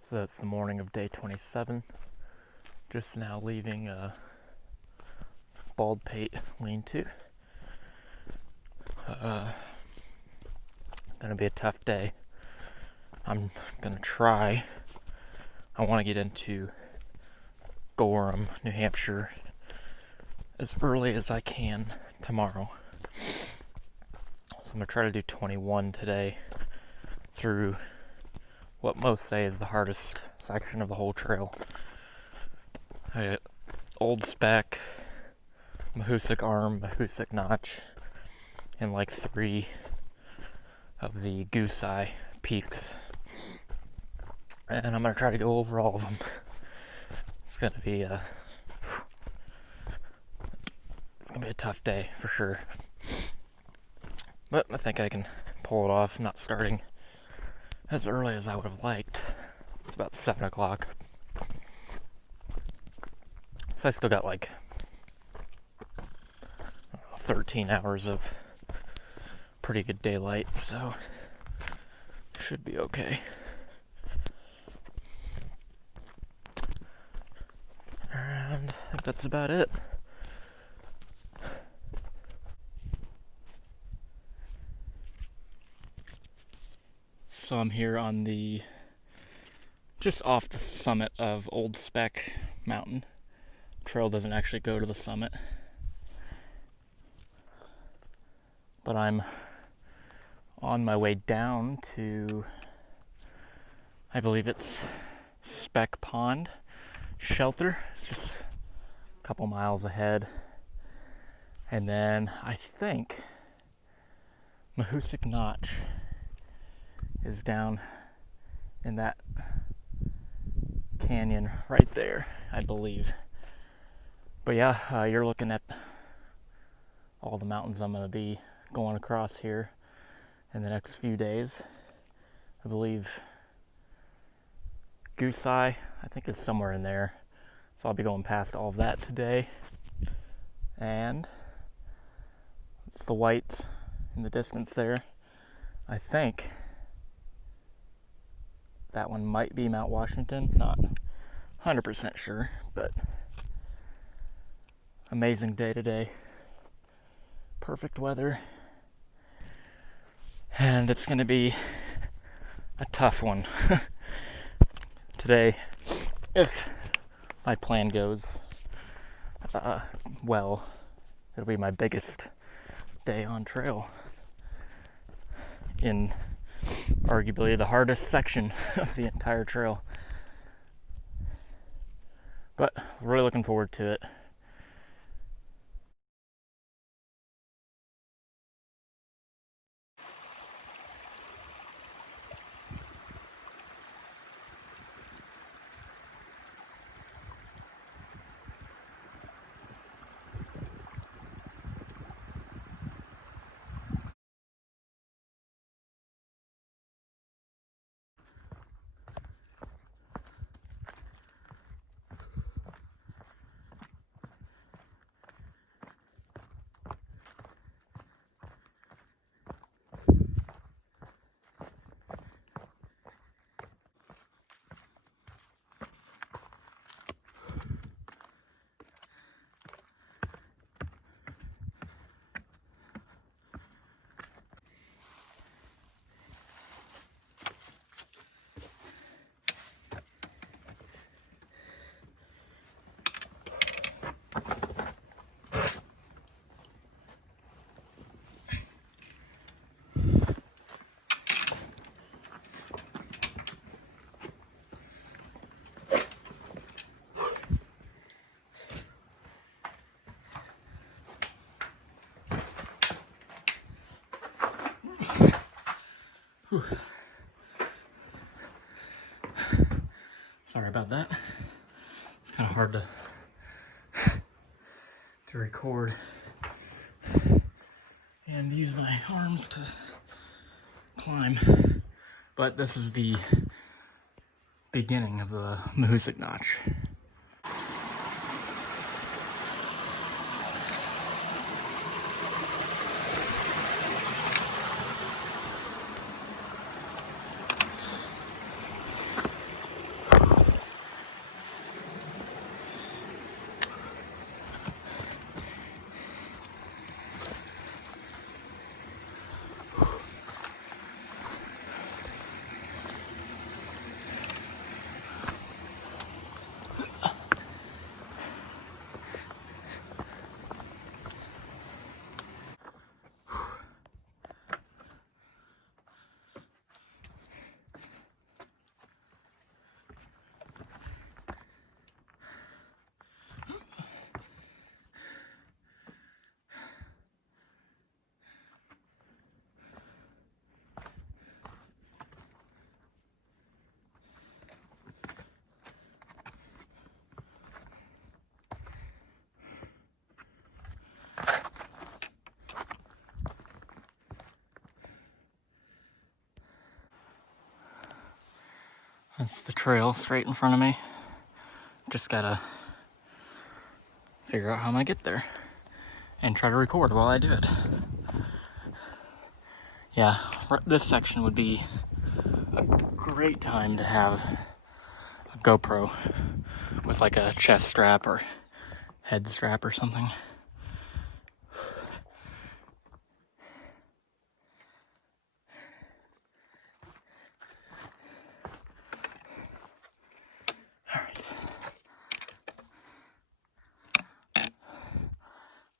So that's the morning of day 27. Just now leaving Baldpate lean-to. Gonna be a tough day. I'm gonna try. I want to get into Gorham, New Hampshire as early as I can tomorrow. So I'm gonna try to do 21 today through what most say is the hardest section of the whole trail. I got Old Spec, Mahoosuc Arm, Mahoosuc Notch, and like 3 of the Goose Eye peaks. And I'm gonna try to go over all of them. It's gonna be a tough day for sure. But I think I can pull it off, not starting as early as I would have liked. It's about 7 o'clock. So I still got like 13 hours of pretty good daylight, so should be okay. And I think that's about it. So I'm here on just off the summit of Old Spec Mountain. Trail doesn't actually go to the summit, but I'm on my way down to, I believe it's Spec Pond Shelter. It's just a couple miles ahead. And then I think Mahoosuc Notch is down in that canyon right there, I believe. But yeah, you're looking at all the mountains I'm going to be going across here in the next few days. I believe Goose Eye, I think, is somewhere in there. So I'll be going past all of that today. And it's the whites in the distance there. I think that one might be Mount Washington. Not 100% sure, but amazing day today. Perfect weather. And it's going to be a tough one today, if my plan goes well. It'll be my biggest day on trail in arguably the hardest section of the entire trail. But really looking forward to it. Whew. Sorry about that. It's kind of hard to record and use my arms to climb. But this is the beginning of the Mahoosuc Notch. That's the trail straight in front of me. Just gotta figure out how I'm gonna get there and try to record while I do it. Yeah, this section would be a great time to have a GoPro with like a chest strap or head strap or something.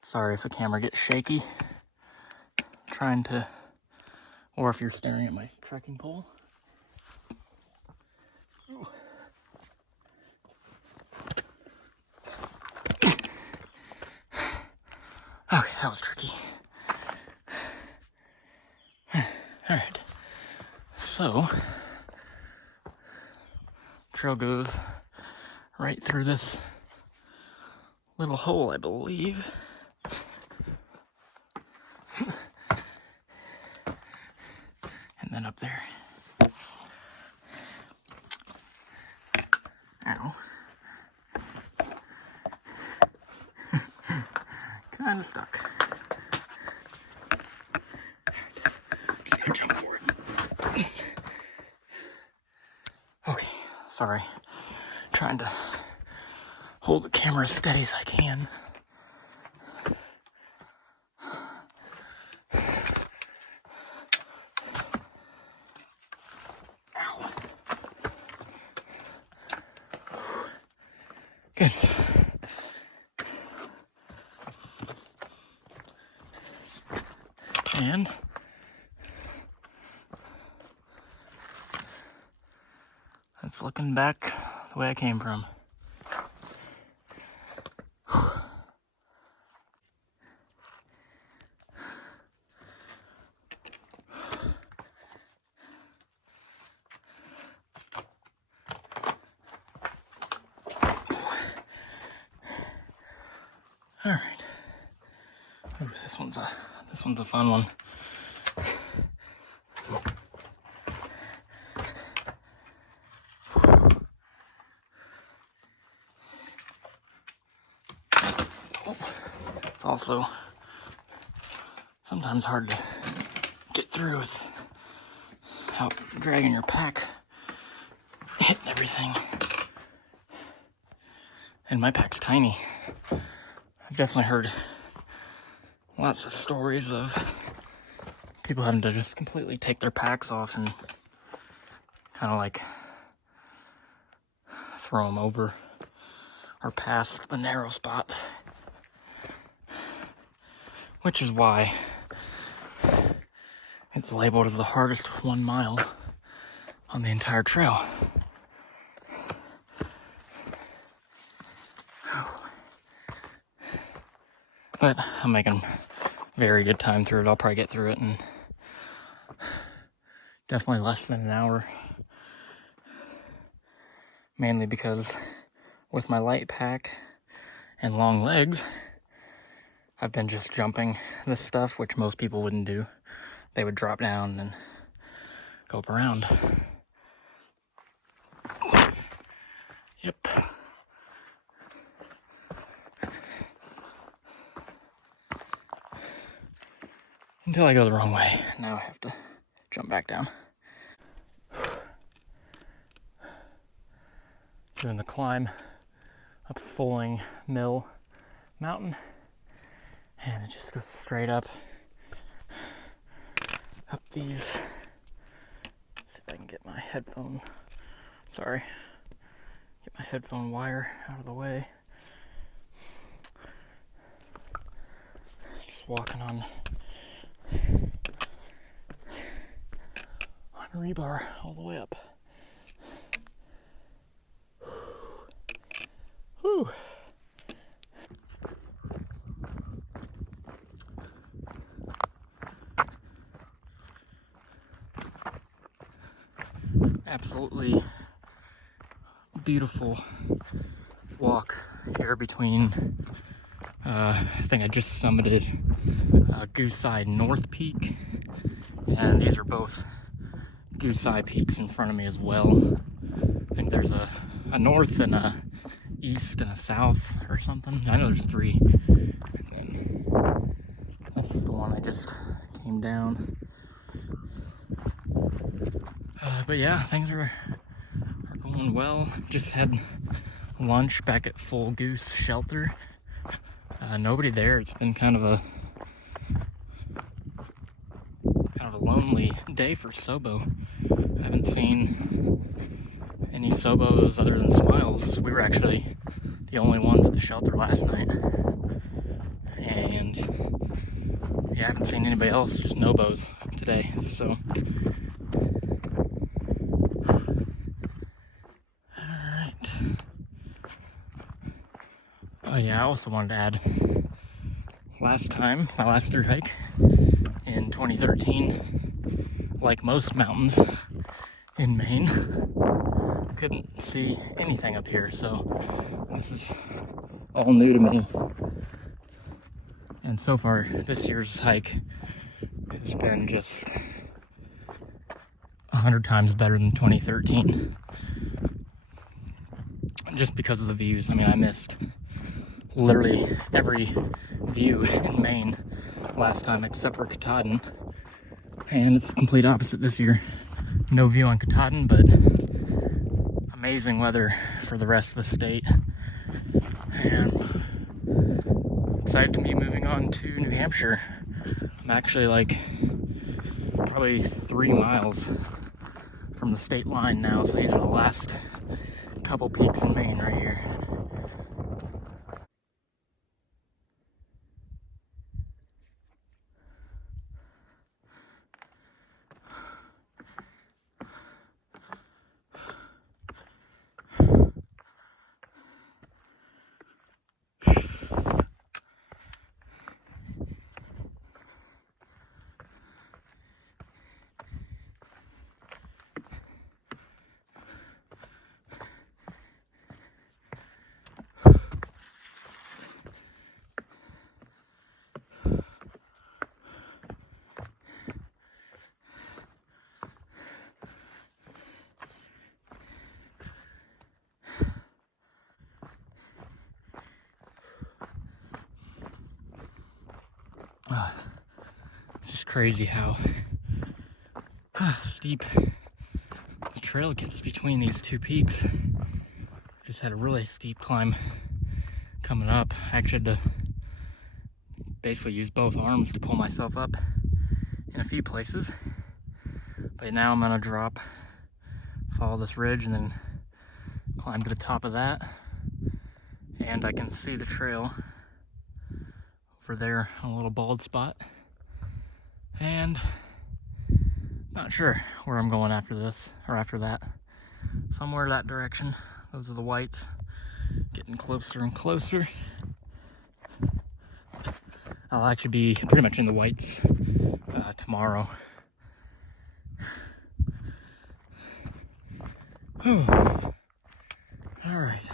Sorry if the camera gets shaky. Trying to, or if you're staring at my trekking pole. Okay, that was tricky. Alright. So, trail goes right through this little hole, I believe. And then up there. Ow. Kinda stuck. Just gotta jump for it. Okay, sorry. Trying to hold the camera as steady as I can. Ow. Goodness. And it's looking back the way I came from. All right. Ooh, this one's a fun one. It's also sometimes hard to get through without dragging your pack, hitting everything. And my pack's tiny. I've definitely heard lots of stories of people having to just completely take their packs off and kind of like throw them over or past the narrow spots. Which is why it's labeled as the hardest 1 mile on the entire trail. But I'm making very good time through it. I'll probably get through it in definitely less than an hour. Mainly because with my light pack and long legs, I've been just jumping this stuff, which most people wouldn't do. They would drop down and go up around. Yep. Until I go the wrong way. Now I have to jump back down. Doing the climb up Fulling Mill Mountain. And it just goes straight up these. Let's see if I can get my headphone. Sorry. Get my headphone wire out of the way. Just walking on rebar all the way up. Whew. Absolutely beautiful walk here between I think I just summited Goose Eye North Peak, and these are both Goose Eye peaks in front of me as well. think there's a north and a east and a south or something. I know there's 3. And then that's the one I just came down. But yeah, things are going well. Just had lunch back at Full Goose Shelter. Nobody there. It's been kind of a lonely day for SOBO. I haven't seen any SOBOs other than Smiles. We were actually the only ones at the shelter last night. And yeah, I haven't seen anybody else, just Nobos today. So alright. Oh yeah, I also wanted to add, last time, my last thru hike in 2013, like most mountains in Maine, couldn't see anything up here, so this is all new to me. And so far, this year's hike has been just 100 times better than 2013. Just because of the views. I mean, I missed literally every view in Maine last time except for Katahdin. And it's the complete opposite this year. No view on Katahdin, but amazing weather for the rest of the state. And excited to be moving on to New Hampshire. I'm actually like probably 3 miles from the state line now, so these are the last couple peaks in Maine right here. It's just crazy how steep the trail gets between these 2 peaks. Just had a really steep climb coming up. I actually had to basically use both arms to pull myself up in a few places. But now I'm gonna drop, follow this ridge, and then climb to the top of that. And I can see the trail over there on a little bald spot. And not sure where I'm going after this, or after that. Somewhere that direction. Those are the whites. Getting closer and closer. I'll actually be pretty much in the whites tomorrow. Oh. All right.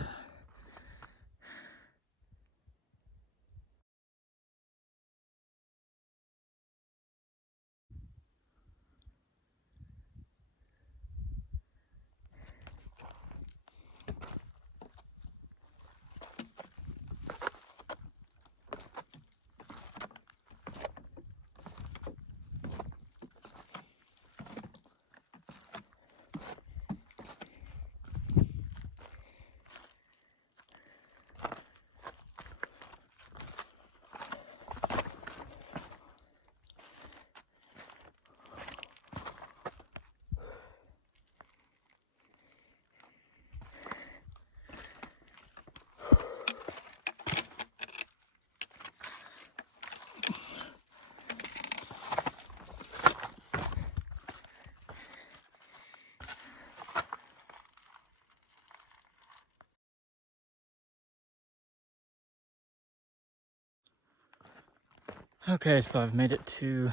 Okay, so I've made it to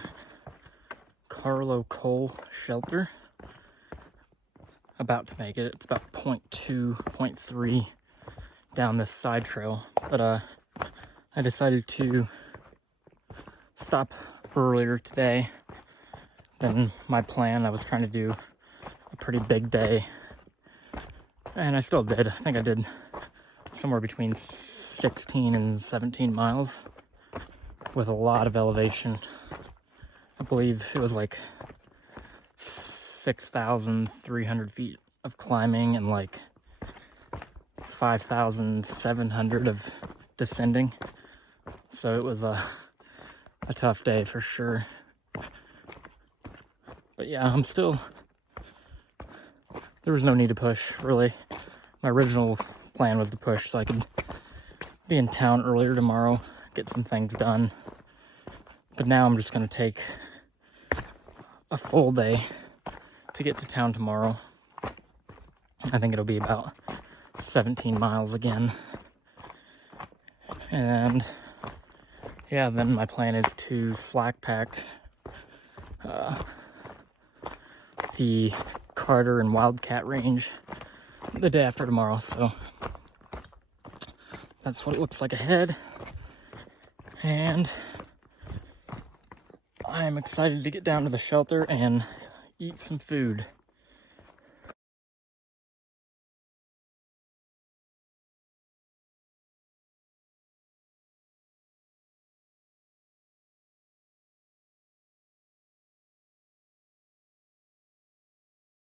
Carlo Cole Shelter. About to make it. It's about 0.2, 0.3 down this side trail. But I decided to stop earlier today than my plan. I was trying to do a pretty big day And I still did. I think I did somewhere between 16 and 17 miles with a lot of elevation. I believe it was like 6,300 feet of climbing and like 5,700 of descending. So it was a tough day for sure. But yeah, there was no need to push, really. My original plan was to push so I could be in town earlier tomorrow, get some things done. But now I'm just going to take a full day to get to town tomorrow. I think it'll be about 17 miles again. And yeah, then my plan is to slack pack the Carter and Wildcat range the day after tomorrow. So that's what it looks like ahead. And I'm excited to get down to the shelter and eat some food.